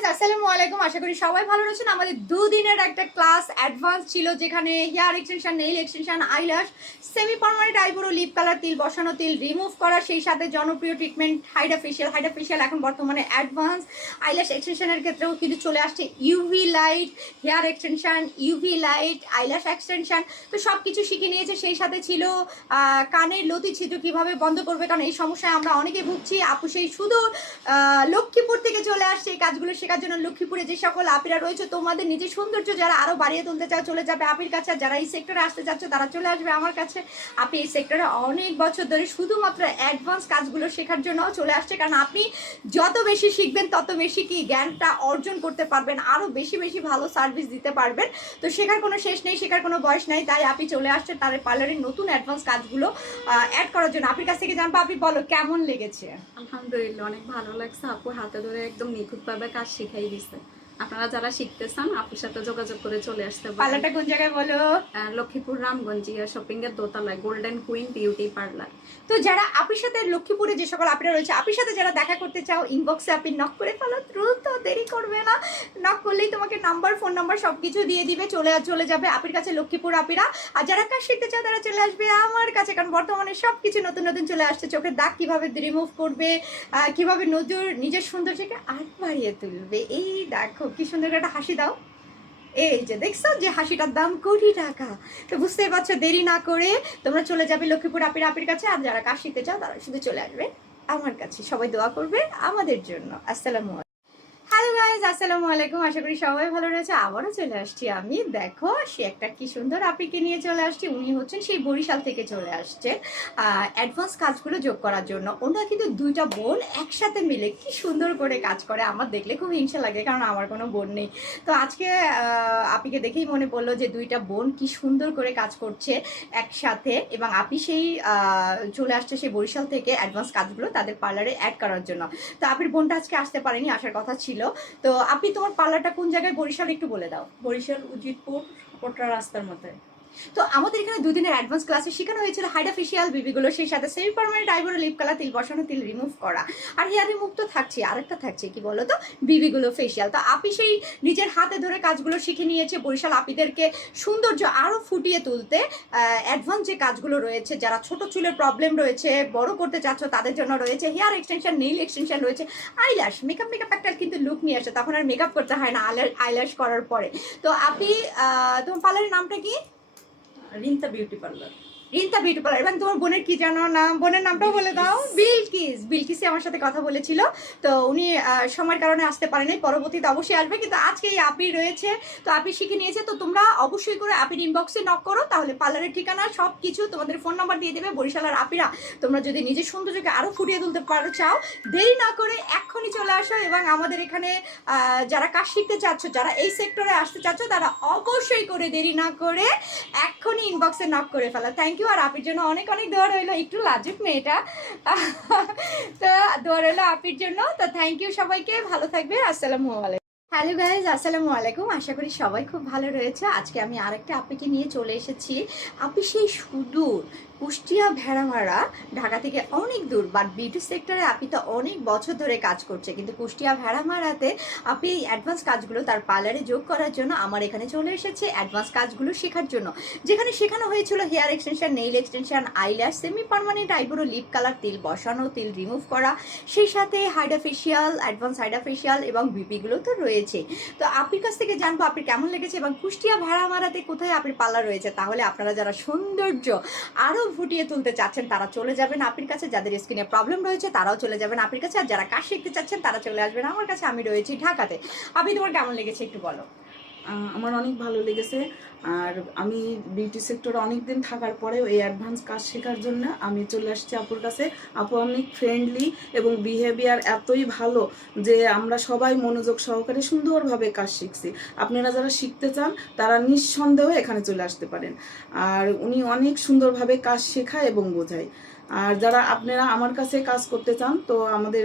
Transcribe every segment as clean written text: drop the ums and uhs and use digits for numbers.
Guys আসসালামু আলাইকুম। আশা করি সবাই ভালো রয়েছেন। আমাদের দুদিনের একটা ক্লাস অ্যাডভান্স ছিল, যেখানে hair extension, nail extension, eyelash, semi permanent eyebrow, lip colour, তিল বসানো, তিল রিমুভ করা, সেই সাথে জনপ্রিয় ট্রিটমেন্ট হাইড্রা ফেশিয়াল এখন বর্তমানে অ্যাডভান্স। আইল্যাশ এক্সটেনশনের ক্ষেত্রেও কিন্তু চলে আসছে UV light, hair extension, UV light, eyelash extension, তো সব কিছু শিখে নিয়েছে। সেই সাথে ছিল কানের লতি ছিদ্র কীভাবে বন্ধ করবে, কারণ এই সমস্যায় আমরা অনেকে ভুগছি। আপু সেই শুধু লক্ষ্মীপুর থেকে চলে আসছে এই কাজগুলো শেখার জন্য। লক্ষ্মীপুরে যে সকল আপিরা রয়েছে, তোমাদের নিজের সৌন্দর্য যারা আরও বাড়িয়ে তুলতে চাও চলে যাবে আপির কাছে, যারা এই সেক্টরে আসতে চাচ্ছ তারা চলে আসবে আমার কাছে। আপনি এই সেক্টরে অনেক বছর ধরে শুধুমাত্র অ্যাডভান্স কাজগুলো শেখার জন্য চলে আসছে, কারণ আপনি যত বেশি শিখবেন তত বেশি কি জ্ঞানটা অর্জন করতে পারবেন, আরও বেশি বেশি ভালো সার্ভিস দিতে পারবেন। তো শেখার কোনো শেষ নেই, শেখার কোনো বয়স নেই, তাই আপনি চলে আসছে তার পার্লারের নতুন অ্যাডভান্স কাজগুলো অ্যাড করার জন্য। আপনার কাছ থেকে জানবো, আপনি বলো কেমন লেগেছে? আলহামদুলিল্লাহ, অনেক ভালো লাগছে। আপু হাতে ধরে একদম নিখুঁতভাবে কাজ শিখাই দিছে। আপনারা যারা শিখতে চান আপুর সাথে যোগাযোগ করে চলে আসতে পারেন। পার্লারটা কোন জায়গায় বলো? লক্ষ্মীপুর রামগঞ্জিয়া শপিং এর দোতলায় গোল্ডেন কুইন বিউটি পার্লার। তো যারা আপনার সাথে লক্ষ্মীপুরে যে সকল আপনারা রয়েছে, আপনার সাথে যারা দেখা করতে চাও, ইনবক্সে আপনি নক করে ফেলো, দ্রুত, দেরি করবে না। নক করলেই তোমাকে নাম্বার, ফোন নাম্বার সব কিছু দিয়ে দিবে, চলে যাবে আপনার কাছে লক্ষ্মীপুর আপিরা। আর যারা কাজ শিখতে চাও তারা চলে আসবে আমার কাছে, কারণ বর্তমানে সব কিছু নতুন নতুন চলে আসছে। চোখের দাগ কীভাবে রিমুভ করবে, কীভাবে নিজের সৌন্দর্যকে আরও বাড়িয়ে তুলবে। এই দেখো কি সুন্দর একটা হাসি দাও, এই যে দেখছো যে হাসিটার দাম ৳20। তো বুঝতেই পারছো, দেরি না করে তোমরা চলে যাবে লক্ষ্মীপুর আপির কাছে। আর যারা কাজ শিখতে চাও তারা শুধু চলে আসবে আমার কাছে। সবাই দোয়া করবে আমাদের জন্য। আসসালামু আলাইকুম। হ্যালো গাইজ, আসসালামু আলাইকুম। আশা করি সবাই ভালো রয়েছে। আবারও চলে আসছি আমি, দেখো সে একটা কি সুন্দর আপিকে নিয়ে চলে আসছি। উনি হচ্ছেন সেই বরিশাল থেকে চলে আসছে অ্যাডভান্স কাজগুলো যোগ করার জন্য। ওনারা কিন্তু দুইটা বোন একসাথে মিলে কি সুন্দর করে কাজ করে, আমার দেখলে খুব হিংসা লাগে, কারণ আমার কোনো বোন নেই। তো আজকে আপিকে দেখেই মনে পড়লো যে দুইটা বোন কি সুন্দর করে কাজ করছে একসাথে, এবং আপি সেই চলে আসছে সেই বরিশাল থেকে অ্যাডভান্স কাজগুলো তাদের পার্লারে অ্যাড করার জন্য। তো আপির বোনটা আজকে আসতে পারেনি, আসার কথা ছিল। তো আপনি তোমার পার্লারটা কোন জায়গায় বরিশাল একটু বলে দাও। বরিশাল উজিরপুর কোটরা রাস্তার মাথায়। তো আমাদের এখানে দুদিনের অ্যাডভান্স ক্লাসে শেখানো হয়েছিল হাইড্রা ফেশিয়াল বিবিগুলো, সেই সাথে semi permanent eyebrow, lip colour, তিল বসানো, তিল রিমুভ করা, আর হেয়ার রিমুভ তো থাকছে, আরেকটা থাকছে কি বলো তো, বিবিগুলো ফেশিয়াল। তো আপি সেই নিজের হাতে ধরে কাজগুলো শিখে নিয়েছে বরিশাল আপিদেরকে সৌন্দর্য আরও ফুটিয়ে তুলতে। অ্যাডভান্স যে কাজগুলো রয়েছে, যারা ছোট চুলের প্রবলেম রয়েছে, বড় করতে চাচ্ছ তাদের জন্য রয়েছে হেয়ার এক্সটেনশন, নেইল এক্সটেনশন রয়েছে, আইল্যাশ, মেকআপ একটা কিন্তু লুক নিয়ে আসে, তখন আর মেকআপ করতে হয় না আইল্যাশ করার পরে। তো আপনি তোমার পার্লারের নামটা কি? Rinta beauty parlour. Rinta beauty parlour. এবং তোমার বোনের কি জানো নাম? বোনের নামটাও বলে দাও। বিলকিসি আমার সাথে কথা বলেছিল, তো উনি সময়ের কারণে আসতে পারেনি, পরবর্তীতে অবশ্যই আসবে, কিন্তু আজকে এই আপি রয়েছে। তো আপি শিখে নিয়েছে। তো তোমরা অবশ্যই করে আপির ইনবক্সে নক করো, তাহলে পার্লারের ঠিকানা সব কিছু তোমাদের ফোন নাম্বার দিয়ে দেবে বরিশালের আপিরা। তোমরা যদি নিজের সৌন্দর্যকে আরও ফুটিয়ে তুলতে পারো চাও, দেরি না করে এক্ষুনি চলে আসো। এবং আমাদের এখানে যারা কাজ শিখতে চাচ্ছ, যারা এই সেক্টরে আসতে চাচ্ছ, তারা অবশ্যই করে দেরি না করে এক্ষুনি ইনবক্সে নক করে ফেলা। Thank you. আর আপির জন্য অনেক অনেক দোয়া রইলো, একটু লাজুক মেয়েটা, তো দোয়া রইলো আপির জন্য। তো থ্যাংক ইউ সবাইকে, ভালো থাকবে। আসসালামু আলাইকুম। হ্যালো গাইজ, আসসালামু আলাইকুম। আশা করি সবাই খুব ভালো রয়েছে। আজকে আমি আরেকটা আপিকে নিয়ে চলে এসেছি। আপি সেই সুদূর কুষ্টিয়া ভেড়ামারা, ঢাকা থেকে অনেক দূর, বাট বিউটি সেক্টরে আপি তো অনেক বছর ধরে কাজ করছে, কিন্তু কুষ্টিয়া ভেড়ামারাতে আপনি এই অ্যাডভান্স কাজগুলো তার পার্লারে যোগ করার জন্য আমার এখানে চলে এসেছে অ্যাডভান্স কাজগুলো শেখার জন্য, যেখানে শেখানো হয়েছিল hair extension, nail extension, eyelash, semi permanent eyebrow, lip colour, তিল বসানো, তিল রিমুভ করা, সেই সাথে hydra facial, advance hydra facial এবং বিপিগুলো তো রয়েছে। তো আপনার কাছ থেকে জানবো আপনার কেমন লেগেছে, এবং কুষ্টিয়া ভেড়ামারাতে কোথায় আপনার পার্লার রয়েছে। তাহলে আপনারা যারা সৌন্দর্য আরও ফুটিয়ে তুলতে চাচ্ছেন তারা চলে যাবেন আপনার কাছে, যাদের স্কিনে প্রবলেম রয়েছে তারাও চলে যাবেন আপনার কাছে, আর যারা কাজ শিখতে চাচ্ছেন তারা চলে আসবেন আমার কাছে। আমি রয়েছি ঢাকাতে। আপনি তোমার কেমন লেগেছে একটু বলো। আমার অনেক ভালো লেগেছে। আর আমি বিউটি সেক্টরে অনেক দিন থাকার পরেও এই অ্যাডভান্স কাজ শেখার জন্য আমি চলে আসছি আপুর কাছে। আপু অনেক ফ্রেন্ডলি এবং বিহেভিয়ার এতই ভালো যে আমরা সবাই মনোযোগ সহকারে সুন্দরভাবে কাজ শিখছি। আপনারা যারা শিখতে চান তারা নিঃসন্দেহে এখানে চলে আসতে পারেন। আর উনি অনেক সুন্দরভাবে কাজ শেখায় এবং বোঝায়। আর যারা আপনারা আমার কাছে কাজ করতে চান তো আমাদের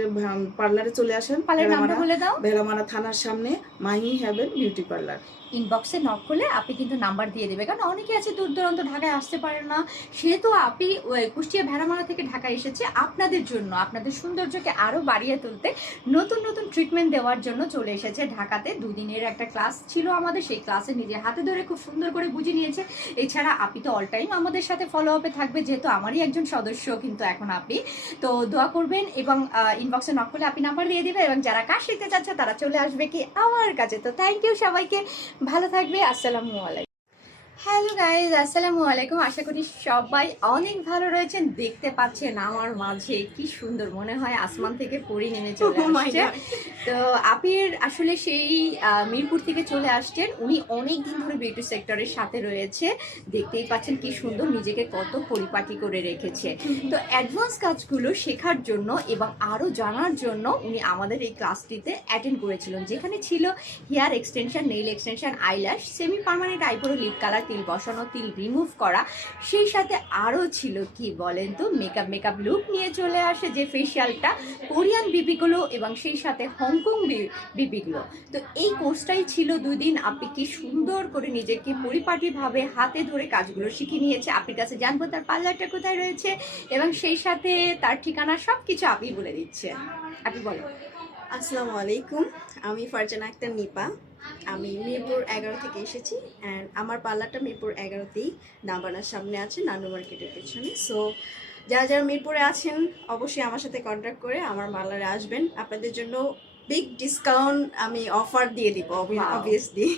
পার্লারে চলে আসেন। পার্লারের নামটা বলে দাও। ভেড়ামারা থানার সামনে মাহি হ্যাভেন বিউটি পার্লার। ইনবক্সে নক করলে আপনি কিন্তু নাম্বার দিয়ে দেবে, কারণ অনেকে আছে দূর দূরান্ত ঢাকায় আসতে পারে না, সেহেতু আপনি কুষ্টিয়া ভেড়ামারা থেকে ঢাকায় এসেছে আপনাদের জন্য, আপনাদের সৌন্দর্যকে আরও বাড়িয়ে তুলতে নতুন নতুন ট্রিটমেন্ট দেওয়ার জন্য চলে এসেছে ঢাকাতে। দুদিনের একটা ক্লাস ছিল আমাদের, সেই ক্লাসে নিজে হাতে ধরে খুব সুন্দর করে বুঝে নিয়েছে। এছাড়া আপনি তো অল টাইম আমাদের সাথে ফলো আপে থাকবে, যেহেতু আমারই একজন সদস্য কিন্তু এখন আপনি। তো দোয়া করবেন এবং ইনবক্সে নক করলে আপনি নাম্বার দিয়ে দেবে, এবং যারা কাজ শিখতে চাচ্ছে তারা চলে আসবে কি আমার কাছে। তো থ্যাংক ইউ সবাইকে, ভালো থাকবে। আসসালামু আলাইকুম। হ্যালো গাইজ, আসসালামু আলাইকুম। আশা করি সবাই অনেক ভালো রয়েছেন। দেখতে পাচ্ছেন আমার মাঝে কি সুন্দর, মনে হয় আসমান থেকে পরি নেমে চলে আসছে। তো আপির আসলে সেই মিরপুর থেকে চলে আসছেন, উনি অনেক দিন ধরে বিউটি সেক্টরের সাথে রয়েছে। দেখতেই পাচ্ছেন কি সুন্দর নিজেকে কত পরিপাটি করে রেখেছে। তো অ্যাডভান্স কাজগুলো শেখার জন্য এবং আরও জানার জন্য উনি আমাদের এই ক্লাসটিতে অ্যাটেন্ড করেছিলেন, যেখানে ছিল hair extension, nail extension, eyelash, semi permanent eyebrow, lip colour, তিল বসানো, তিল রিমুভ করা। সেই সাথে আরও ছিল কি বলেন তো, মেকআপ লুক নিয়ে চলে আসে, যে ফেশিয়ালটা, কোরিয়ান বিবিগুলো এবং সেই সাথে হংকং বিবিগুলো। তো এই কোর্সটাই ছিল 2 দিন। আপনি কি সুন্দর করে নিজেকে পরিপাটিভাবে হাতে ধরে কাজগুলো শিখে নিয়েছে। আপনার কাছে জানবো তার পার্লারটা কোথায় রয়েছে এবং সেই সাথে তার ঠিকানা সব কিছু আপনি বলে দিচ্ছে। আপনি বলো। আসসালামু আলাইকুম, আমি ফারজানা আক্তার নিপা। আমি মিরপুর 11 থেকে এসেছি অ্যান্ড আমার পার্লারটা মিরপুর 11তেই দামবানার সামনে আছে, নানু মার্কেটের পেছনে। সো যারা যারা মিরপুরে আছেন অবশ্যই আমার সাথে কন্ট্যাক্ট করে আমার পার্লারে আসবেন। আপনাদের জন্য বিগ ডিসকাউন্ট আমি অফার দিয়ে দিব অবভিয়াসলি।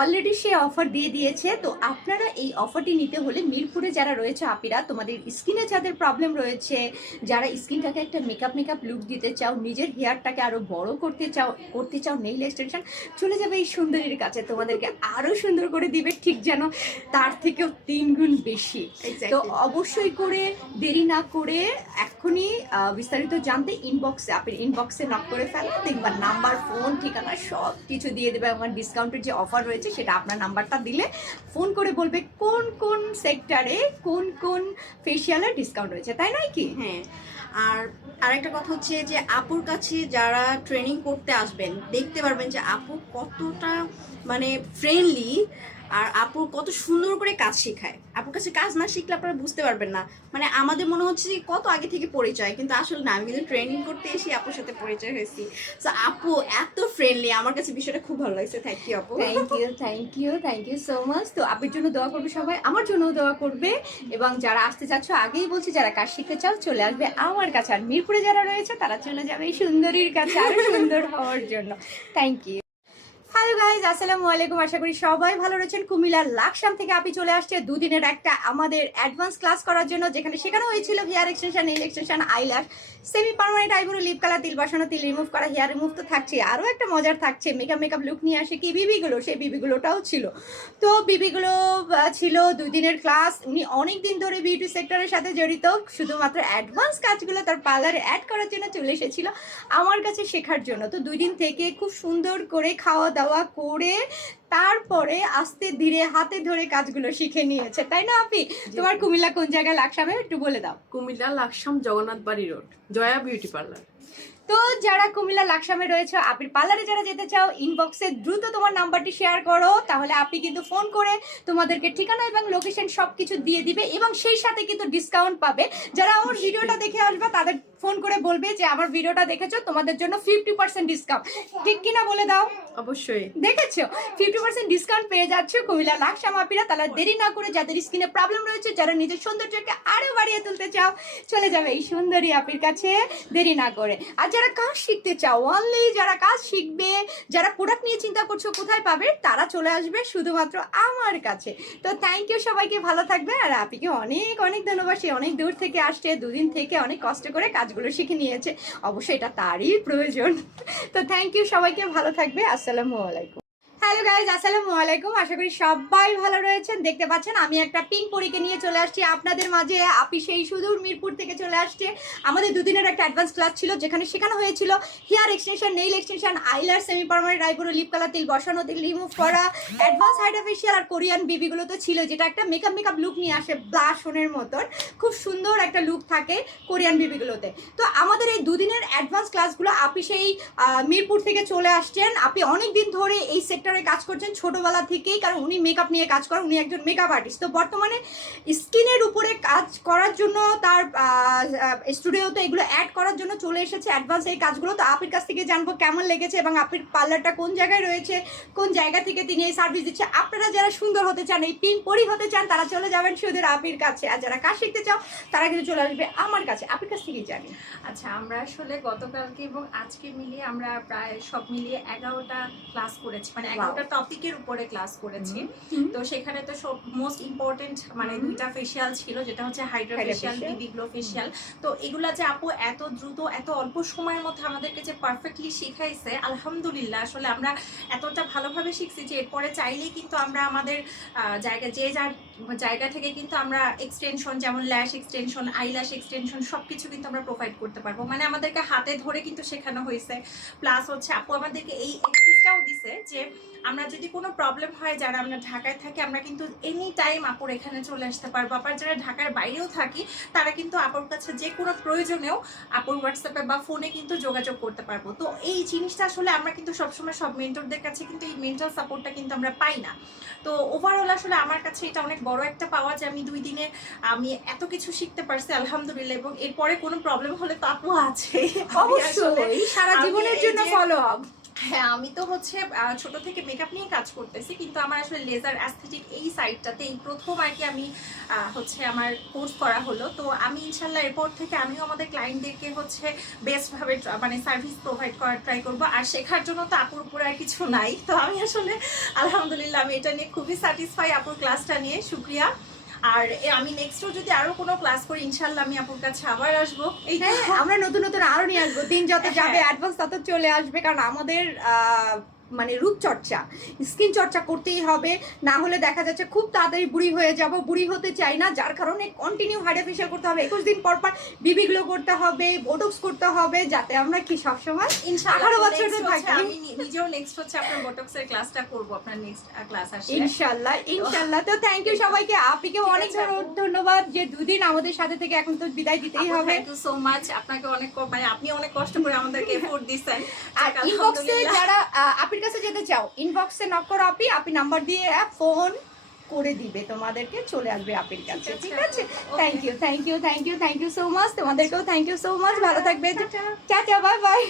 অলরেডি সে অফার দিয়ে দিয়েছে। তো আপনারা এই অফারটি নিতে হলে মিরপুরে যারা রয়েছে আপিরা, তোমাদের স্কিনে যাদের প্রবলেম রয়েছে, যারা স্কিনটাকে একটা মেকআপ লুক দিতে চাও, নিজের হেয়ারটাকে আরো বড় করতে চাও, নেইল এক্সটেনশন, চলে যাবে এই সুন্দরীর কাছে, তোমাদেরকে আরো সুন্দর করে দিবে, ঠিক যেন তার থেকেও 3 গুণ বেশি। তো অবশ্যই করে দেরি না করে এখনই বিস্তারিত জানতে ইনবক্সে নক করে ফেলো, দেখবা নাম্বার, ফোন, ঠিকানা সব কিছু দিয়ে দেবে। আমার ডিসকাউন্টের যে অফার রয়েছে সেটা আপনার নাম্বারটা দিলে ফোন করে বলবে কোন কোন সেক্টরে কোন কোন ফেশিয়ালের ডিসকাউন্ট রয়েছে, তাই নয় কি? হ্যাঁ, আর আরেকটা কথা হচ্ছে যে আপুর কাছে যারা ট্রেনিং করতে আসবেন দেখতে পারবেন যে আপু কতটা মানে ফ্রেন্ডলি, আর আপু কত সুন্দর করে কাজ শেখায়। আপুর কাছে কাজ না শিখলে আপনারা বুঝতে পারবেন না। মানে আমাদের মনে হচ্ছে যে কত আগে থেকে পরিচয়, কিন্তু আসলে না, আমি কিন্তু ট্রেনিং করতে এসে আপুর সাথে পরিচয় হয়েছি। সো আপু এত ফ্রেন্ডলি, আমার কাছে বিষয়টা খুব ভালো লাগছে। থ্যাংক ইউ আপু। Thank you so much. তো আপনার জন্য দোয়া করবে সবাই, আমার জন্য দোয়া করবে। এবং যারা আসতে চাচ্ছ, আগেই বলছি, যারা কাজ শিখতে চাও চলে আসবে আমার কাছে, আর মিরপুরে যারা রয়েছে তারা চলে যাবে এই সুন্দরীর কাছে আরো সুন্দর হওয়ার জন্য। Thank you. হ্যালো গাইজ, আসসালামু আলাইকুম। আশা করি সবাই ভালো রয়েছেন। কুমিল্লার লাকসাম থেকে আপনি চলে আসছে 2 দিনের একটা আমাদের অ্যাডভান্স ক্লাস করার জন্য, যেখানে শেখানো হয়েছিল hair extension, nail extension, eyelash, semi permanent eyebrow, lip colour, তিল বসানো, তিল রিমুভ করা, হেয়ার রিমুভ তো থাকছে, আরও একটা মজার থাকছে মেকআপ লুক নিয়ে আসে কি বিবিগুলো, সেই বিবিগুলোটাও ছিল। তো বিবিগুলো ছিল 2 দিনের ক্লাস। উনি অনেক দিন ধরে বিউটি সেক্টরের সাথে জড়িত, শুধুমাত্র অ্যাডভান্স কাজগুলো তার পার্লারে অ্যাড করার জন্য চলে এসেছিল আমার কাছে শেখার জন্য। তো 2 দিন থেকে খুব সুন্দর করে খাওয়া দাওয়া করে তারপরে আস্তে ধীরে হাতে ধরে কাজগুলো শিখে নিয়েছে, তাই না আপি? তোমার কুমিল্লা কোন জায়গায় লাকসামে একটু বলে দাও। কুমিল্লা লাকসাম জগন্নাথ বাড়ি রোড, জয়া বিউটি পার্লার। তো যারা কুমিল্লা লাকসামে রয়েছে, আপির পার্লারে যারা যেতে চাও, ইনবক্সে দ্রুত তোমার নাম্বারটি শেয়ার করো, তাহলে আপনি কিন্তু ফোন করে তোমাদেরকে ঠিকানা এবং লোকেশন সবকিছু দিয়ে দিবে, এবং সেই সাথে কিন্তু ডিসকাউন্ট পাবে। যারা আমার ভিডিওটা দেখে আসবে তাদের ফোন করে বলবে যে আমার ভিডিওটা দেখেছো, তোমাদের জন্য 50% ডিসকাউন্ট, ঠিক কিনা বলে দাও। অবশ্যই দেখেছো 50% ডিসকাউন্ট পেয়ে যাচ্ছে কুমিল্লা লাকসাম আপিরা। তাহলে দেরি না করে, যাদের স্কিনে প্রবলেম রয়েছে, যারা নিজের সৌন্দর্যকে আরো বাড়িয়ে তুলতে চাও, চলে যাবে এই সুন্দরী আপির কাছে দেরি না করে। আর যারা কাজ শিখতে চাও, অনলি যারা কাজ শিখবে, যারা প্রোডাক্ট নিয়ে চিন্তা করছো কোথায় পাবে, তারা চলে আসবে শুধুমাত্র আমার কাছে। তো থ্যাংক ইউ, সবাইকে ভালো থাকবে। আর আপিকে অনেক অনেক ধন্যবাদ, সে অনেক দূর থেকে আসছে, 2 দিন থেকে অনেক কষ্ট করে কাজগুলো শিখে নিয়েছে, অবশ্যই এটা তারই প্রয়োজন। তো থ্যাংক ইউ, সবাইকে ভালো থাকবে। আসসালামু আলাইকুম। হ্যালো গাইজ, আসসালামু আলাইকুম। আশা করি সবাই ভালো রয়েছেন। দেখতে পাচ্ছেন আমি একটা পিঙ্ক পরীকে নিয়ে চলে আসছি আপনাদের মাঝে। আপি সেই সুদূর মিরপুর থেকে চলে আসছে। আমাদের দুদিনের একটা অ্যাডভান্স ক্লাস ছিল, যেখানে শেখানো হয়েছিল হেয়ার এক্সটেনশন, নেইল এক্সটেনশন, আইলার, semi permanent eyebrow, lip colour, তিল বসানো, তিল রিমুভ করা, অ্যাডভান্স হাইড্রা ফেশিয়াল আর কোরিয়ান বিবিগুলো তো ছিল, যেটা একটা মেকআপ লুক নিয়ে আসে ব্লাশনের মতন। খুব সুন্দর একটা লুক থাকে কোরিয়ান বিবিগুলোতে। তো আমাদের এই দুদিনের অ্যাডভান্স ক্লাসগুলো আপি সেই মিরপুর থেকে চলে আসছেন। আপনি অনেক দিন ধরে এই সেক্টরে কাজ করছেন ছোটবেলা থেকেই, কারণ উনি মেকআপ নিয়ে কাজ করেন, উনি একজন মেকআপ আর্টিস্ট। তো বর্তমানে স্কিনের উপরে কাজ করার জন্য তার স্টুডিওতে এগুলো অ্যাড করার জন্য চলে এসেছে অ্যাডভান্স এই কাজগুলো। তো আপির কাছ থেকে জানবো কেমন লেগেছে এবং আপির পার্লারটা কোন জায়গায় রয়েছে, কোন জায়গা থেকে তিনি এই সার্ভিস দিচ্ছে। আপনারা যারা সুন্দর হতে চান, এই পিঙ্ক পরি হতে চান, তারা চলে যাবেন সুদূর আপির কাছে। আর যারা কাজ শিখতে চাও তারা কিন্তু চলে আসবে আমার কাছে। আপির কাছ থেকেই জানি। আচ্ছা, আমরা আসলে গতকালকে এবং আজকে মিলিয়ে আমরা প্রায় সব মিলিয়ে 11টা ক্লাস করেছি, মানে 11টা টপিকের উপরে ক্লাস করেছি। তো সেখানে তো সব মোস্ট ইম্পর্টেন্ট মানে দুইটা ফেশিয়াল ছিল, যেটা হচ্ছে হাইড্রা ফেশিয়াল, বিবি গ্লো ফেশিয়াল। তো এগুলা যে আপু এত দ্রুত এত অল্প সময়ের মধ্যে আমাদেরকে যে পারফেক্টলি শিখাইছে, আলহামদুলিল্লাহ। আসলে আমরা এতটা ভালোভাবে শিখছি যে এরপরে চাইলেই কিন্তু আমরা আমাদের জায়গা যে যার জায়গা থেকে কিন্তু আমরা এক্সটেনশন, যেমন ল্যাশ এক্সটেনশন, আইল্যাশ এক্সটেনশন সবকিছু কিন্তু আমরা প্রোভাইড করতে পারবো। মানে আমাদেরকে হাতে ধরে কিন্তু শেখানো হয়েছে। প্লাস হচ্ছে আপু আমাদেরকে এই এক্সেসটাও দিছে যে আমরা যদি কোনো প্রবলেম হয়, যারা আমরা ঢাকায় থাকি, আমরা কিন্তু এনি টাইম আপুর এখানে চলে আসতে পারবো। আবার যারা ঢাকার বাইরেও থাকি, তারা কিন্তু আপুর কাছে যে কোনো প্রয়োজনেও আপুর হোয়াটসঅ্যাপে বা ফোনে কিন্তু যোগাযোগ করতে পারবো। তো এই জিনিসটা আসলে আমরা কিন্তু সবসময় সব মেন্টরদের কাছে কিন্তু এই মেন্টাল সাপোর্টটা কিন্তু আমরা পাই না। তো ওভারঅল আসলে আমার কাছে এটা অনেক বড় একটা পাওয়া যে আমি 2 দিনে আমি এত কিছু শিখতে পারছি আলহামদুলিল্লাহ। এবং এরপরে কোনো প্রবলেম হলে তো আপু আছে, অবশ্যই সারা জীবনের জন্য ফলো আপ। হ্যাঁ, আমি তো হচ্ছে ছোট থেকে মেকআপ নিয়ে কাজ করতেছি, কিন্তু আমার আসলে লেজার অ্যাস্থেটিক এই সাইডটাতে এই প্রথম আর কি আমি হচ্ছে আমার কোর্স করা হলো। তো আমি ইনশাল্লাহ এরপর থেকে আমিও আমাদের ক্লায়েন্টদেরকে হচ্ছে বেস্টভাবে মানে সার্ভিস প্রোভাইড করার ট্রাই করবো। আর শেখার জন্য তো আপুর উপরে আর কিছু নাই। তো আমি আসলে আলহামদুলিল্লাহ আমি এটা নিয়ে খুবই স্যাটিসফাই আপুর ক্লাসটা নিয়ে। শুক্রিয়া। আর আমি নেক্সটও যদি আরো কোনো ক্লাস করি, ইনশাল্লাহ আমি আপুর কাছে আবার আসবো। আমরা নতুন নতুন আরো নিয়ে আসবো। দিন যত যাবে অ্যাডভান্স তত চলে আসবে, কারণ আমাদের মানে রূপচর্চা, স্কিন চর্চা করতেই হবে, না হলে দেখা যাচ্ছে খুব তাড়াতাড়ি বুড়ি হয়ে যাব। বুড়ি হতে চাই না, যার কারণে কন্টিনিউ হাইড্রা ফেশিয়াল করতে হবে, 21 দিন পর পর বিবি গ্লো করতে হবে, বোটক্স করতে হবে, যাতে আমরা কি সবসময় 18 বছরের থাকি। আমি নিজেও নেক্সট হচ্ছে আপনার বোটক্সের ক্লাসটা করব, আপনার নেক্সট ক্লাস আসলে ইনশাআল্লাহ ইনশাআল্লাহ। তো থ্যাংক ইউ সবাইকে। আপনিকে অনেক ধন্যবাদ যে দুদিন আমাদের সাথে থেকে এখন তো বিদায় দিতেই হবে। Thank you so much. আপনাকে অনেক মানে আপনি অনেক কষ্ট করে আমাদেরকে এফোর্ট দিয়েছেন। আর ইনবক্সে যারা আপির কাছে যেতে চাও, ইনবক্সে নক করো। আপি নাম্বার দিয়ে ফোন করে দিবে তোমাদেরকে, চলে আসবে আপির কাছে। ঠিক আছে, থ্যাংক ইউ সো মাচ। তোমাদেরকেও থ্যাংক ইউ সো মাচ। ভালো থাকবে, tata, bye bye.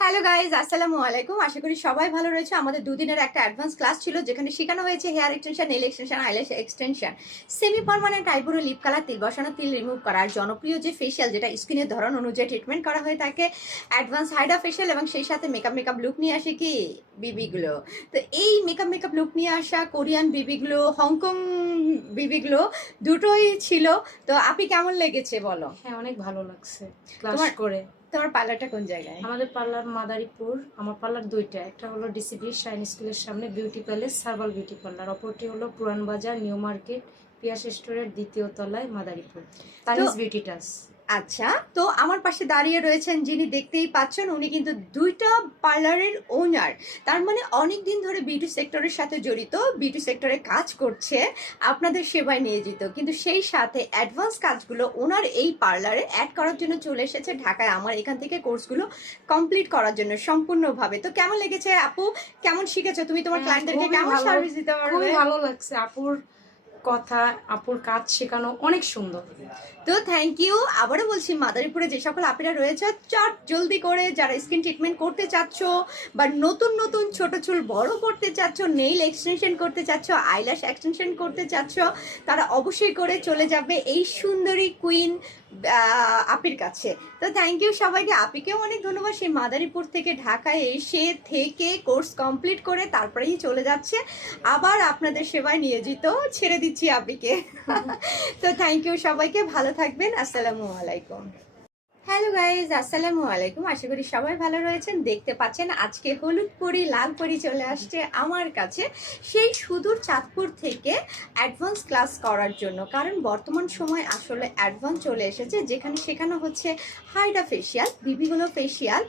Hello guys, আসসালামু আলাইকুম। আশা করি সবাই ভালো রয়েছে। আমাদের দুদিনের একটা অ্যাডভান্স ক্লাস ছিল, যেখানে শেখানো হয়েছে hair extension, nail extension, eyelash extension, semi permanent eyebrow, lip colour, তিল বসানো, তিল রিমুভ করা, আর জনপ্রিয় যে ফেশিয়াল, যেটা স্কিনের ধরন অনুযায়ী ট্রিটমেন্ট করা হয়ে থাকে, অ্যাডভান্স হাইড্রা ফেশিয়াল, এবং সেই সাথে মেকআপ লুক নিয়ে আসে কি বিবিগুলো। তো এই মেকআপ লুক নিয়ে আসা কোরিয়ান বিবিগুলো, হংকং বিবিগুলো দুটোই ছিল। তো আপনি কেমন লেগেছে বলো? হ্যাঁ, অনেক ভালো লাগছে ক্লাস করে। তোমার পার্লারটা কোন জায়গায়? আমাদের পার্লার মাদারীপুর। আমার পার্লার দুইটা, একটা হলো ডিসিবি শাইন স্কুলের সামনে beauty palace several beauty parlour, অপরটি হলো পুরান বাজার নিউ মার্কেট পিয়াস স্টোরের 2য় তলায় মাদারীপুর, তানিজ বিউটি টাচ। আচ্ছা, তো আমার পাশে দাঁড়িয়ে রয়েছেন যিনি দেখতেই পাচ্ছেন, উনি কিন্তু দুইটা পার্লারের ওনার। তার মানে অনেক দিন ধরে বিউটি সেক্টরের সাথে জড়িত, বিউটি সেক্টরে কাজ করছে, আপনাদের সেবায় নিয়োজিত। কিন্তু সেই সাথে অ্যাডভান্স কাজগুলো ওনার এই পার্লারে অ্যাড করার জন্য চলে এসেছে ঢাকায়, আমার এখান থেকে কোর্সগুলো কমপ্লিট করার জন্য সম্পূর্ণভাবে। তো কেমন লেগেছে আপু? কেমন শিখেছো তুমি? তোমার ক্লায়েন্টদেরকে কেমন সার্ভিস দিতে পারবে? খুবই ভালো লাগছে। আপুর কথা, আপুর কাজ শেখানো অনেক সুন্দর। তো থ্যাংক ইউ। আবারও বলছি, মাদারীপুরে যে সকল আপিরা রয়েছে, চট জলদি করে যারা স্কিন ট্রিটমেন্ট করতে চাচ্ছ, বা নতুন ছোট চুল বড় করতে চাচ্ছ, নেইল এক্সটেনশন করতে চাচ্ছ, আইল্যাশ এক্সটেনশন করতে চাচ্ছ, তারা অবশ্যই করে চলে যাবে এই সুন্দরী কুইন আপির কাছে। তো থ্যাংক ইউ সবাইকে। আপিকেও অনেক ধন্যবাদ, সে মাদারীপুর থেকে ঢাকায় এসে থেকে কোর্স কমপ্লিট করে তারপরেই চলে যাচ্ছে, আবার আপনাদের সেবায় নিয়োজিত। ছেড়ে দিচ্ছি আপিকে। তো থ্যাংক ইউ সবাইকে, ভালো থাকবেন। আসসালামু আলাইকুম। হ্যালো গাইজ, আসসালামু আলাইকুম। আশা করি সবাই ভালো রয়েছেন। দেখতে পাচ্ছেন আজকে হলুদ পরি লাল পরি চলে আসছে আমার কাছে সেই সুদূর চাঁদপুর থেকে অ্যাডভান্স ক্লাস করার জন্য। কারণ বর্তমান সময় আসলে অ্যাডভান্স চলে এসেছে, যেখানে শেখানো হচ্ছে হাইড্রা ফেশিয়াল, বিবিগুলো facial,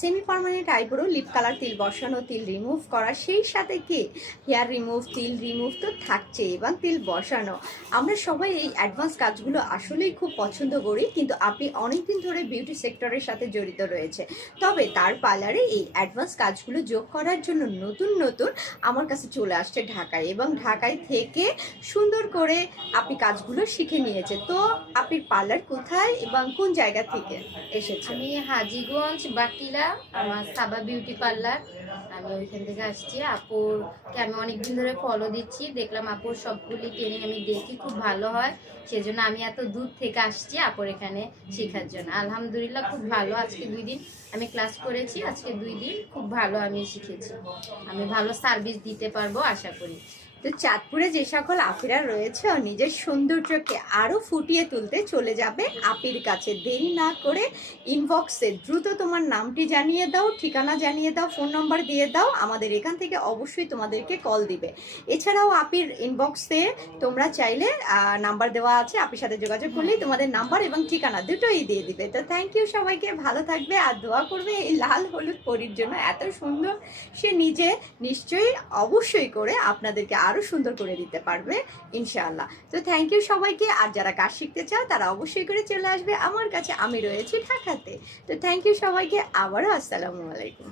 semi permanent eyebrow, lip colour, তিল বসানো, তিল রিমুভ করা, সেই সাথে কি হেয়ার রিমুভ, তিল রিমুভ তো থাকছে এবং তিল বসানো। আমরা সবাই এই অ্যাডভান্স কাজগুলো আসলেই খুব পছন্দ করি, কিন্তু আপনি অনেকদিন ধরে বিউটি সেক্টরের সাথে জড়িত রয়েছে, তবে তার পার্লারে এই অ্যাডভান্স কাজগুলো যোগ করার জন্য নতুন নতুন আমার কাছে চলে আসছে ঢাকায়, এবং ঢাকায় থেকে সুন্দর করে আপনি কাজগুলো শিখে নিয়েছে। তো আপনি পার্লার কোথায় এবং কোন জায়গা থেকে এসেছে? আমি হাজীগঞ্জ বাকিলা, আমার সাবা বিউটি পার্লার, আমি ওইখান থেকে আসছি। আপুরকে আমি অনেকদিন ধরে ফলো দিচ্ছি, দেখলাম আপুর সবগুলি ট্রেনিং আমি দেখি খুব ভালো হয়, সেজন্য আমি এত দূর থেকে আসছি আপুর এখানে শেখার জন্য। আলহামদুলিল্লাহ খুব ভালো, আজকে 2 দিন আমি ক্লাস করেছি, আজকে 2 দিন খুব ভালো আমি শিখেছি, আমি ভালো সার্ভিস দিতে পারবো আশা করি। তো চাঁদপুরে যে সকল আপিরা রয়েছে নিজের সৌন্দর্যকে আরো ফুটিয়ে তুলতে চলে যাবে আপির কাছে। দেরি না করে ইনবক্সে দ্রুত তোমার নামটি জানিয়ে দাও, ঠিকানা জানিয়ে দাও, ফোন নাম্বার দিয়ে দাও, আমাদের এখান থেকে অবশ্যই তোমাদেরকে কল দিবে। এছাড়াও আপির ইনবক্সে তোমরা চাইলে নাম্বার দেওয়া আছে, আপির সাথে যোগাযোগ করলেই তোমাদের নাম্বার এবং ঠিকানা দুটোই দিয়ে দিবে। তো থ্যাংক ইউ সবাইকে, ভালো থাকবে আর দোয়া করবে এই লাল হলুদ পরীর জন্য। এত সুন্দর সে নিজে নিশ্চয়ই অবশ্যই করে আপনাদেরকে আরো সুন্দর করে দিতে পারবে ইনশাআল্লাহ। তো থ্যাংক ইউ সবাইকে। আর যারা কাজ শিখতে চাও তারা অবশ্যই করে চলে আসবে আমার কাছে, আমি রয়েছি ঢাকাতে। তো থ্যাংক ইউ সবাইকে, আবারও আসসালামু আলাইকুম।